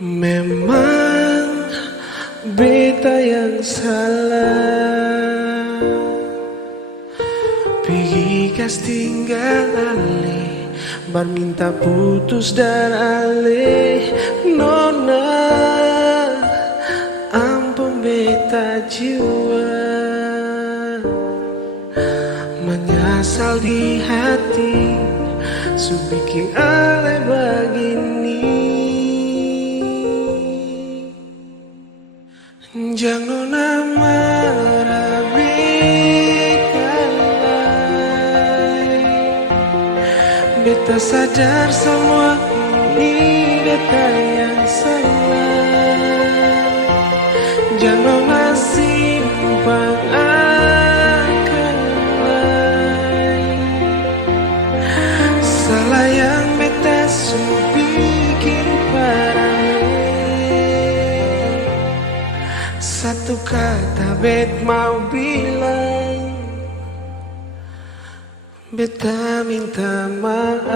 Memang beta yang salah, pergi kas tinggal ale, bar minta putus dan ale. Nona, ampun beta jiwa, menyesal di hati, su bikin ale begini. Jangan marah beta sadar semua ini beta yang salah. Jangan masih simpang akan salah yang beta bikin parah. Satu kata bet mau bilang, beta minta maaf.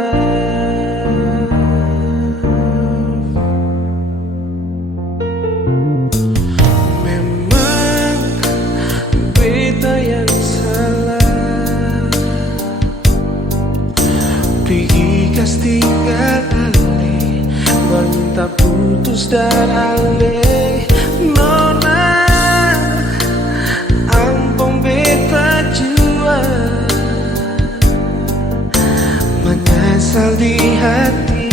Memang beta yang salah, pergi kas tinggal ale, baru minta putus dan ale. Nona, ampun beta jua, menyesal di hati,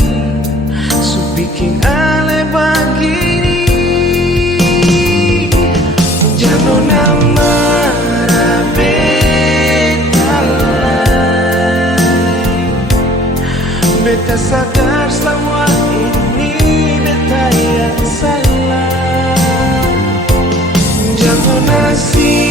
su bikin ale begini. Jangan marah beta lagi, beta sadar semua ini beta yang salah. Jangan asing